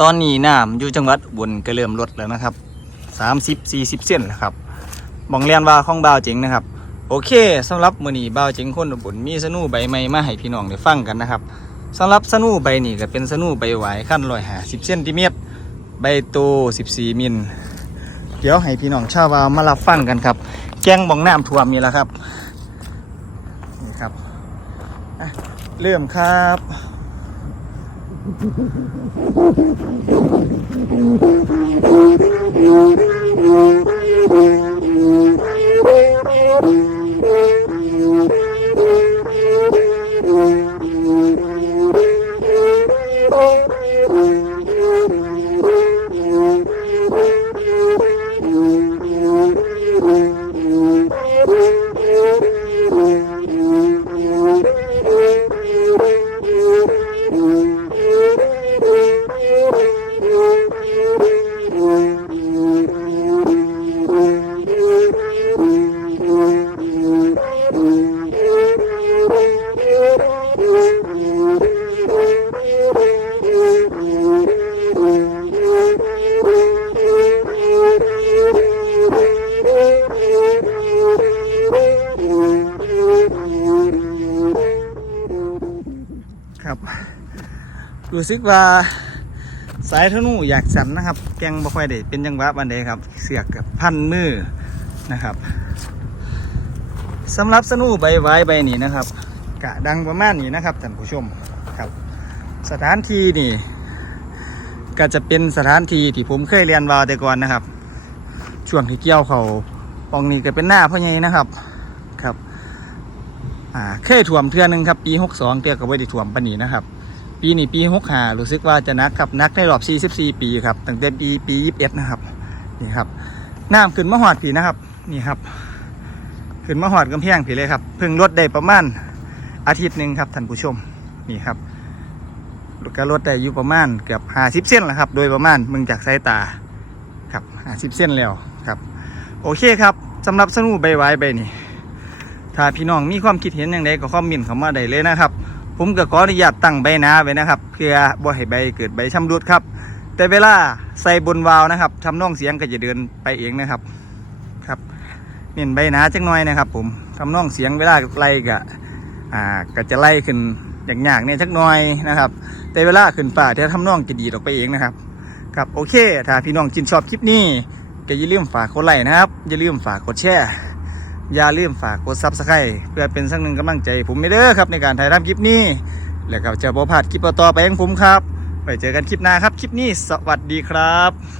ตอนนี้น้ำอยู่จังหวัดอุบลก็เริ่มลดแล้วนะครับสามสิบสี่สิบเซนแล้วครับบองเรียนว่าของบ่าวเจ๋งนะครับ โอเคสำหรับมื้อนี้บ่าวเจ๋งคนอุบลมีสนูใบใหม่มาให้พี่น้องได้ฟังกันนะครับสำหรับสนูใบนี้ก็เป็นสนูใบหวายขั้นร้อยหาสิบเซนติเมตรใบโตสิบสี่มิลเดี๋ยวให้พี่น้องชาวบาวมารับฟังกันครับ แกงบองน้ำท่วมนี่แหละครับนี่ครับเริ่มครับ Thank you. ครับ รู้สึกว่าสายธนูอยากสั่นนะครับ แกงบ่ค่อยได้เป็นจังหวะบันไดครับ เสือกกับพันมือนะครับสำหรับสนูใบไว้ใบนี้นะครับ กะดังประมาณนี้นะครับท่านผู้ชมครับ สถานที่นี่ ก็จะเป็นสถานที่ที่ผมเคยเรียนวาแต่ก่อนนะครับ ช่วงที่เกี่ยวเขาปองนี้ก็เป็นหน้าพ่อใหญ่นะครับครับ อ่าเคยท่วมเทือนึงครับ ปี62เทือก็บ่ได้ท่วมปนีนะครับ ปีนี้ปี65รู้สึกว่าจะนักครับนักในรอบ44ปีครับตั้งแต่ปีปี21นะครับนี่ครับน้ำขึ้นมาหอดผีนะครับ นี่ครับ ขึ้นมาหอดกำแพงผีเลยครับเพิ่งลดได้ประมาณอาทิตย์หนึ่งครับท่านผู้ชมนี่ครับก็ลดได้อยู่ประมาณเกือบ50เส้นแล้วครับ โดยประมาณมึงจากสายตาครับ50เส้นแล้วครับ โอเคครับสำหรับสนูใบไว้ใบนี้ ถ้าพี่น้องมีความคิดเห็นอย่างไรก็คอมเมนต์เข้ามาได้เลยนะครับ ผมก็ขออนุญาตตั้งใบหนาไว้นะครับ เพื่อบ่ให้ใบเกิดใบชำรุดครับ แต่เวลาใส่บนวาล์วนะครับทำนองเสียงก็จะเดินไปเองนะครับครับเน้นใบหนาจังน้อยนะครับ ผมทำนองเสียงเวลาไล่ก็อ่าก็จะไล่ขึ้นอย่างยากเนี่ยจักหน้อยนะครับ แต่เวลาขึ้นฝ่าเดี๋ยวทำนองจะดีดออกไปเองนะครับครับโอเค ถ้าพี่น้องจินชอบคลิปนี้ก็อย่าลืมฝากกดไลค์นะครับ อย่าลืมฝากกดแชร์ อย่าลืมฝากกดซับสไครต์เพื่อเป็นสักหนึ่งกำลังใจ ผมไม่เด้อครับในการถ่ายทำคลิปนี้ แล้วก็จะบ่พลาดคลิปต่อไปของผมครับ ไปเจอกันคลิปหน้าครับ คลิปนี้สวัสดีครับ